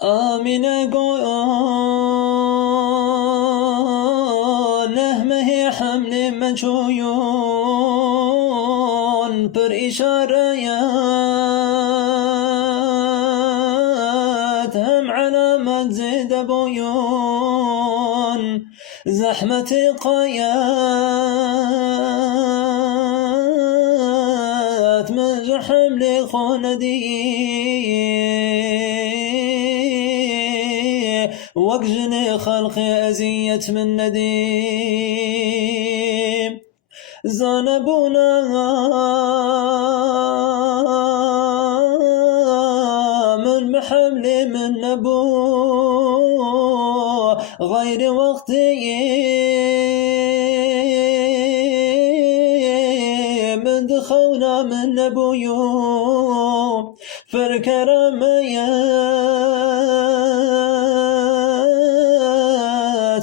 آمین گویان نهمه حمل مجویون پر إشاريات هم علامات زيد بويون زحمة قيات من حمل خوندي وقجني خلقي أزية من نديم زانبونا من محمل من نبو غير وقتي من دخونا من نبويو فركرميات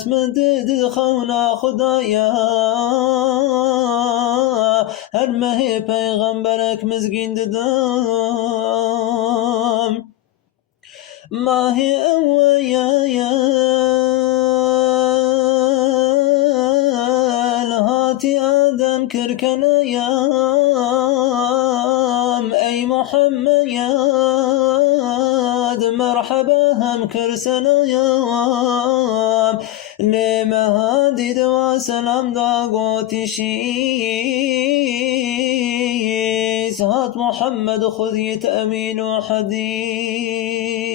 من دخونا خدايا هرمه پیغمبرك مزگین ددام ما هي أويا هاتي آدم كركنا يام أي محمد ياد مرحبا هم كرسنا يام لما هادي دوا سلام دا قوتي شيس هات محمد خذ يتأمين حديث